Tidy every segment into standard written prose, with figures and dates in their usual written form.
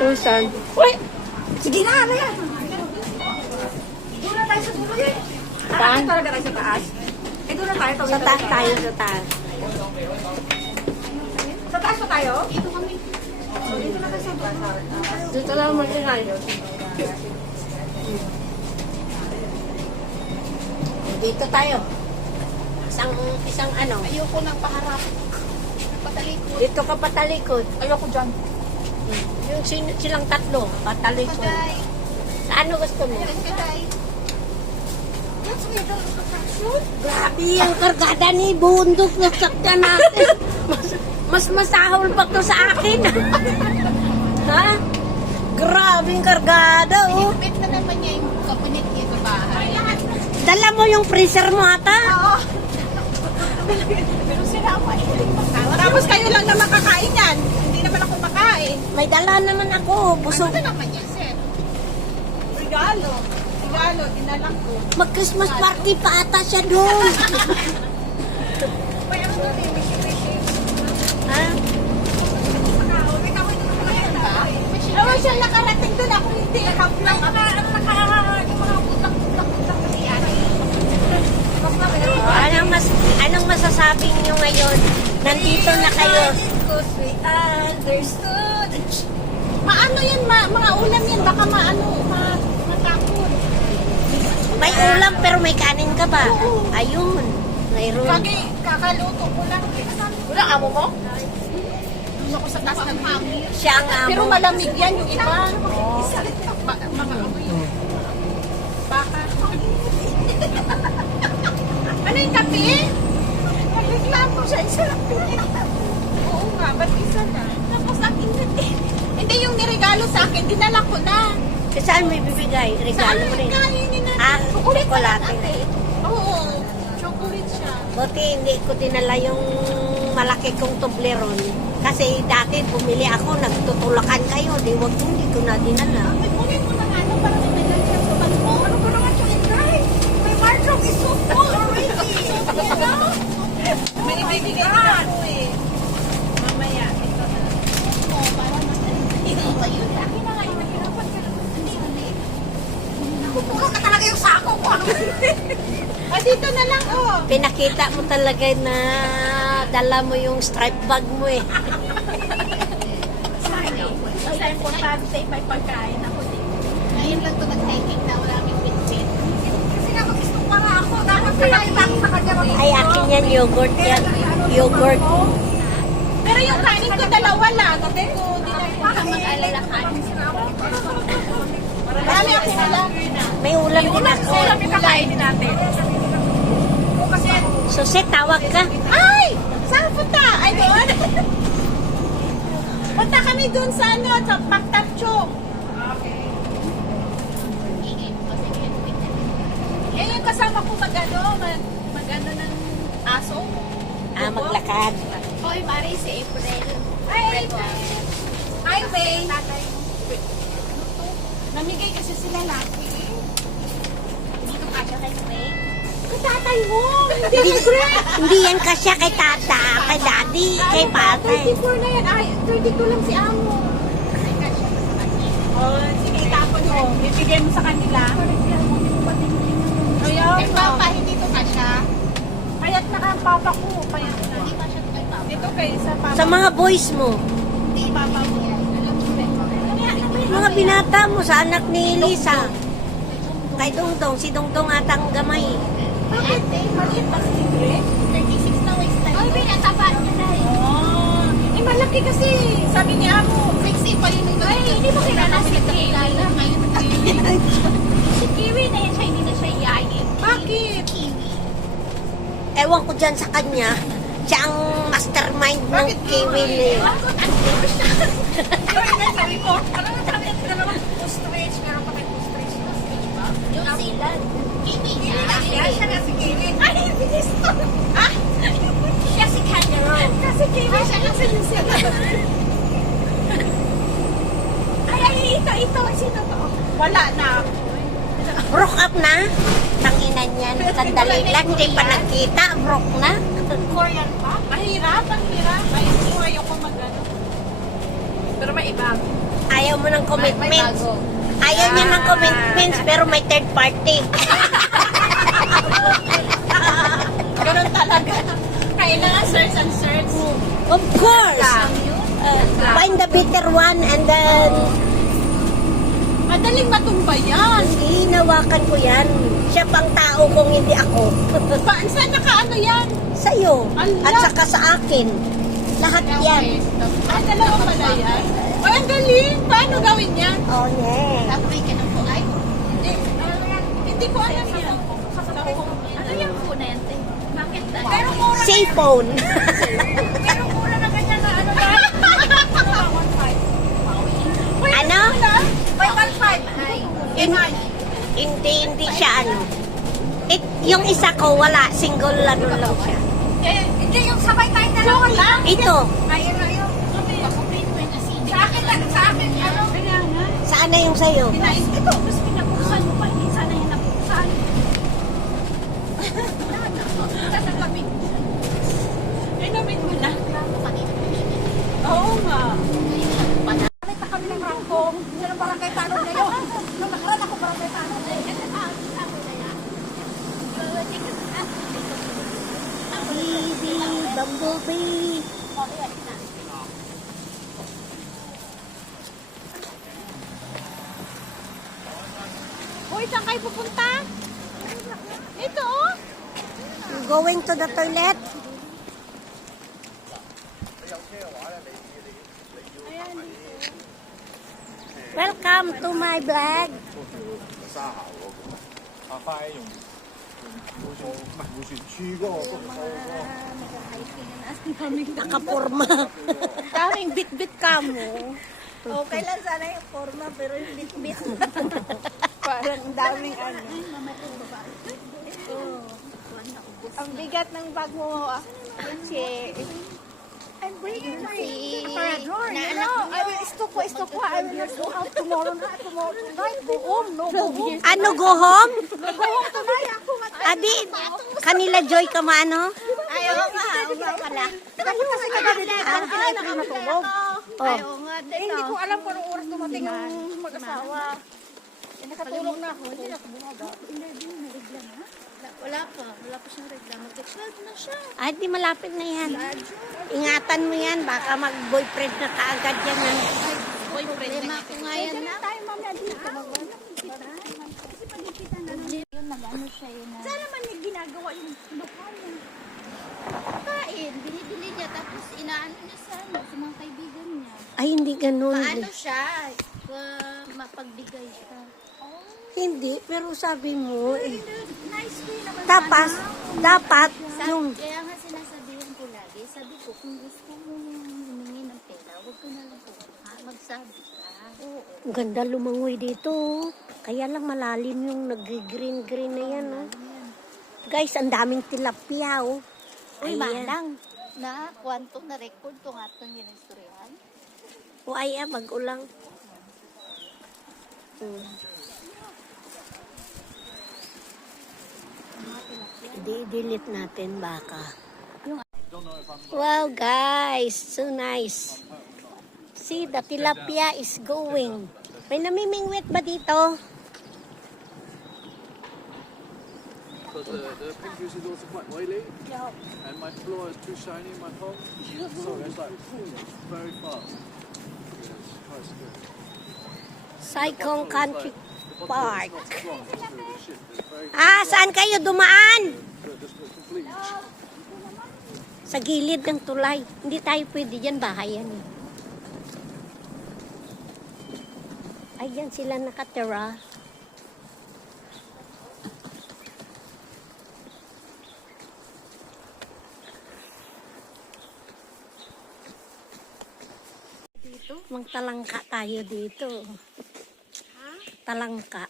Susan. Uy! Sige na, ano yan? Doon na tayo sa dulo eh. Saan? Talaga tayo sa taas. Eh, doon na tayo. Sa taas tayo, sa taas. Sa taas pa tayo? Dito kami. Dito na tayo sa dulo. Dito lang mag-inay. Dito tayo. Isang ano. Ayoko nang paharap. Patalikod. Dito ka patalikod. Ayoko dyan. Yung silang tatlo, patalikod. Kaday. Sa ano gusto mo? Kaday. Yes, we don't look at that. Grabe yung kargada ni bundok na sakyan natin. Mas masahol pa to sa akin. Ha? Grabe yung kargada, oh. Higpit na naman niya yung kapunit niya sa bahay. Dala mo yung freezer mo ata. Oo. Pero sinama eh. Tapos kayo lang na makakain yan. Hindi naman ako makain. May dala naman ako. Busog. Ano naman yan, sir? Regalo. Regalo, dinalang ko. Mag-Christmas party pa ata siya doon. May ano doon eh, wishi-wishi. Ha? May kawin na naman yan ba? Ewan siya nakarating doon. Ako hindi. Ako lang. Yung mga butak-butak-butak kasi yan. Anong masasabi niyo ngayon? Nandito na kayo. Because we understood. Maano yan, mga ulam yan. Baka matapon. May ulam pero may kanin ka ba? Ayun. Mayroon. Kakaluto ko lang. Wala amo mo? Doon ako sa taas ng hangin. Siya ang amo. Pero malamig yan yung iba. Mga ano yun. Baka. Ano yung kape? Nagreklamo siya. Isa lang pinita. Oo nga, ba't isa na? Tapos akin na din. Hindi yung niregalo sa akin, dinala ko na. Saan may bibigay? Regalo mo rin. Kainin na. Ah, chocolate. Oo, chocolate siya. Buti hindi ko dinala yung malaki kong Toblerone. Kasi dati bumili ako, nagtutulakan kayo. Hindi ko na dinala. May kunin mo na ano para may medal siya sa balko. Ano ko naman siya i-try? My wardrobe is so full already. May ibibigay din ako eh. Mamaya, ito na. Para mas ito pa yun. Akin na nga, nahirapan ka naman. Hindi. Nakukuha ka talaga yung sako ko. Dito na lang oh. Pinakita mo talaga na dala mo yung stripe bag mo eh. Basta importante, may pagkain ako din. Ngayon lang ito nag-hiking na wala kaming bitbit. Kasi nga gusto para ako. Dapat pinakita ko sa kanya. Ay, akin yan, yogurt yan. Yogurt. Pero yung kanin ko dalawa lang. Kasi ko, di na Baka mag-alala ka. marami ako sila. May ulam din ako. yung kakainin natin. Kasi, Suset, tawag ka. ay! Saan punta? Ay, doon? Punta kami doon sa ano, sa Pagtapchok. Ingay mo kasi yan. Eh, yung kasama ko mag-ano ng aso. Ah, maglakad. Hoy, Mari, si April. Ay, ay, May. Tatay mo. Namigay kasi sila laki. Hindi ko kasya kay May. Tatay mo! Hindi yan kasya kay tata, kay daddy, kay patay. 34 na yan. Ay, 32 lang si Amo. Ay, kasya ka sa kanya. Oh, sige, itapon mo. Ibigay mo sa kanila. Kay Ayaw. Papa, hindi to kasya. Payat na ang papa ko. Payat na. Hindi kasya to kay Papa. Dito kay sa papa. Sa mga boys mo, Hindi, Papa mo yan. Alam mo ba? mga binata mo, sa anak ni Lisa. Kay Dongdong, si Dongdong atang gamay. Bakit? Maliit pa si Libre? 36 na waist time. Ay, binataba niya na eh. Oh. Eh, malaki kasi. Sabi ni Amo. Sexy pa yun. Ay, hindi mo kilala si Kilala. Ngayon, si Kiwi na yan siya, hindi na siya yayin. Bakit? Kiwi. Ewan ko dyan sa kanya. Siya ang mastermind ng Bakit kiwi na yun. Sabi ko, ano na sabi natin dalawang ostrich? Meron pa kayo ostrich. Ostrich ba? Yung sila. Kiwi niya. Siya na si Kiwi. Ay, bilis to. Ah? Siya si Kangaroo. Kasi Kiwi siya kasi yung sila. Ay, ito. Sino to? Wala na. Broke up na? Tanginan yan. Sandali lang, hindi pa nakita. Broke na. Korean pa? Mahirap, ang hirap. Ay, ayoko mag-ano. Pero may iba. Ayaw mo ng May commitments. bago. Ayaw niya ng commitments, pero may third party. Ganun talaga. Kailangan search and search. Of course! Find the bitter one and then Madaling matumba yan. hinawakan ko yan. Siya pang tao kung hindi ako. Saan nakaano yan? Sa'yo. Ala. At saka sa akin. Lahat yan. Ay, dalawa pala yan. Ay, ang galing. Paano gawin yan? Oh, yeah. Tapos ka ng kulay. Hindi ko alam yan. Ano yung phone na yan, te? Bakit? Pero mura Cellphone. pero mura na ganyan na ano yan. Ano? 515. Ay. Hindi siya ano. Yung isa ko, wala. Single ano lang siya. Hindi yung sabay tayo dalawa lang. Ito. Ayun na yun. Pakuprint mo yung asin. Sa akin lang, sa akin. Ano? Kaya nga. Saan na yung sa'yo? Pinais ito. Tapos pinabuksan mo pa. Hindi sana yung nabuksan. Kasapamit. Inamit mo na. Kanina ko siya. Oo nga. Nakita Kami ng rangkong. Yan ang barangay tanong na yun. Nung nakaraan ako barangay tanong na yun. Easy, bumblebee. Uy, saan kayo pupunta? Ito oh. Going to the toilet. Welcome to my vlog. 沙校嗰個，阿輝用唔係迴旋處嗰個都唔收Nakaporma. Daming bit-bit ka mo. Okay lang sana yung forma pero yung bit-bit. Parang daming ano. Ang bigat ng bag mo. Si... I'm bringing my drawer. I will stock ko. I will not go out tomorrow night. Go home. No, go home. Ano, go home? Go home tonight. Ako nga. Adi, kanila Joy ka maano? Ayaw nga. Wala. Kasi kagabi na. Ay, nakamatulog. Oh. Hindi ko alam kung anong oras dumating ang mag-asawa. Nakatulog na ako. Hindi na ako bumaga. Wala pa siyang reklamo. 12 na siya. Ay, di malapit na yan. Ingatan mo yan, baka mag-boyfriend na kaagad yan. Problema ko nga yan na. Tayo mamaya dito. Yun, nag-ano siya yun na. Saan naman niya ginagawa yung lokal niya? Kain, binibili niya. Tapos inaano niya sa mga kaibigan niya. Ay, hindi ganun. Paano siya? Mapagbigay siya. Hindi, pero sabi mo, Nice way naman. dapat yung... Kaya nga sinasabihan ko lagi, sabi ko, kung gusto mo humingi ng pera, huwag ka na lang pumunta. Magsabi ka. Oo. Ang ganda lumangoy dito. Kaya lang malalim yung nag-green-green na yan. Oh. Guys, ang daming tilapia. Oh. Uy, Ayan. manang. Na, kwanto na record to nga itong inistoryahan. O ay, mag-ulang. I-delete natin baka. Wow, guys. So nice. See, the tilapia is going. May namimingwit ba dito? But the pink juice is also quite oily, and my floor is too shiny in my home, so it's like very fast. Yeah, it's quite good. Saikong Country Park. Strong, it's really shit. It's very Ah, saan kayo dumaan? good. Just completely. Sa gilid ng tulay. Hindi tayo pwede dyan, bahay yan. Eh. Ay, dyan sila nakatira. Magtalangka tayo dito. Talangka.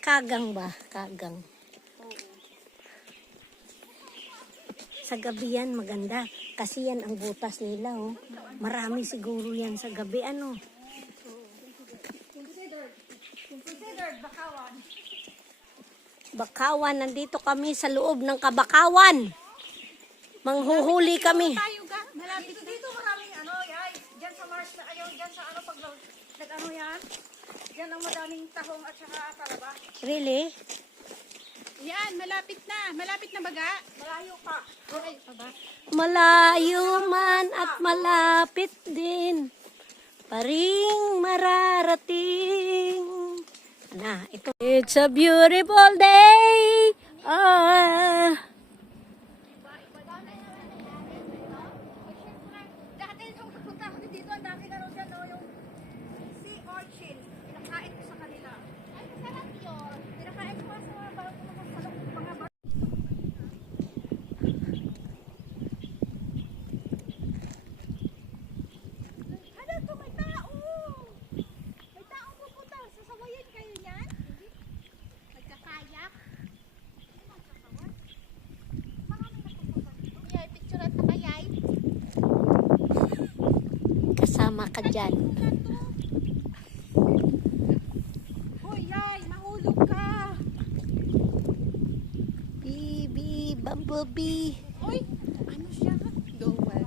Kagang ba? Kagang. Sa gabi yan maganda. Kasi yan ang butas nila. Oh. Marami siguro yan sa gabi. Ano? Bakawan. Nandito kami sa loob ng Kabakawan. Manghuhuli kami. Tayo ga. Malapit dito maraming ano, ay, diyan sa Mars na ayaw, diyan sa ano pag Nag-ano yan? Yan ang madaming tahong at saka karaba. Really? Yan, malapit na. Malapit na baga. Malayo pa. Ay, pa. Malayo man at malapit din, paring mararating. Na, ito. It's a beautiful day. Dati nung pupunta ako dito, ang dami na rin dyan, no? Yung sea urchin. Pinakain ko sa kanila. Ay, masarap yun. Pinakain ko sa mga bago mga bago. Ano to? May tao! May tao pupunta. Sasawayin kayo niyan? Hindi. Nagkakayak. Ano magkakawan? Marami na pupunta dito. Yay, picture at nakayay. Kasama ka dyan. Hoy, yay! Mahulog ka! Bibi, bumblebee. Hoy! Ano siya? Dowal.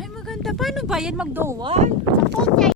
Ay, maganda. Paano ba yan mag-dowal? Sa phone niya.